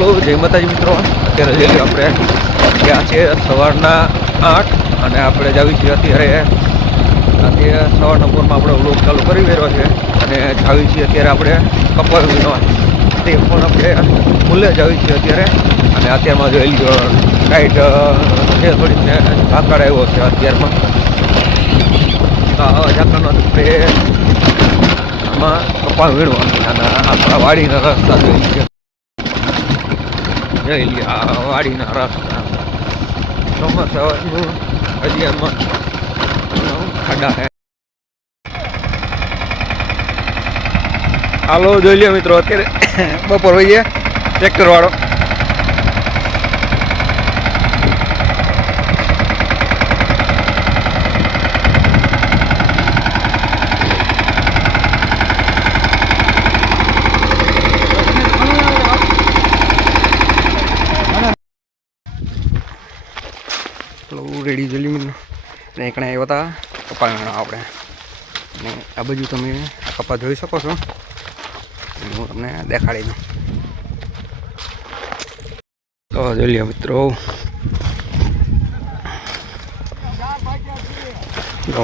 Hello, જય માતાજી મિત્રો. અત્યારે જઈએ આપણે ત્યાં છે સવારના આઠ અને આપણે જાવી છીએ અત્યારે આજે સવારના પોરમાં આપણે વ્લોગ ચાલુ કરી રહ્યો છે અને જાવી છીએ અત્યારે આપણે કપાવીનો તે પણ આપણે મૂલ્ય જાવી છીએ અત્યારે. અને અત્યારમાં જોઈ લો ટાઈટ છે થોડીક ને ઝાકળ આવ્યો છે અત્યારમાં. ઝાકળનો આમાં કપા વીણવાનું અને આપણા વાડીના રસ્તા જોઈ છે જઈ આ વાડીના રસ્તા ચોમાસાનું હજી આમાં ખાડા હે. હાલો, જોઈ લ્યો મિત્રો, અત્યારે બપોર હોય છે ટ્રેક્ટર વાળો રેડી જોઈ લ્યો ને એકણે આવ્યા હતા કપા આપણે. અને આ બાજુ તમે કપા જોઈ શકો છો. હું તમને દેખાડી દઉં. તો જોઈ લ્યો મિત્રો જો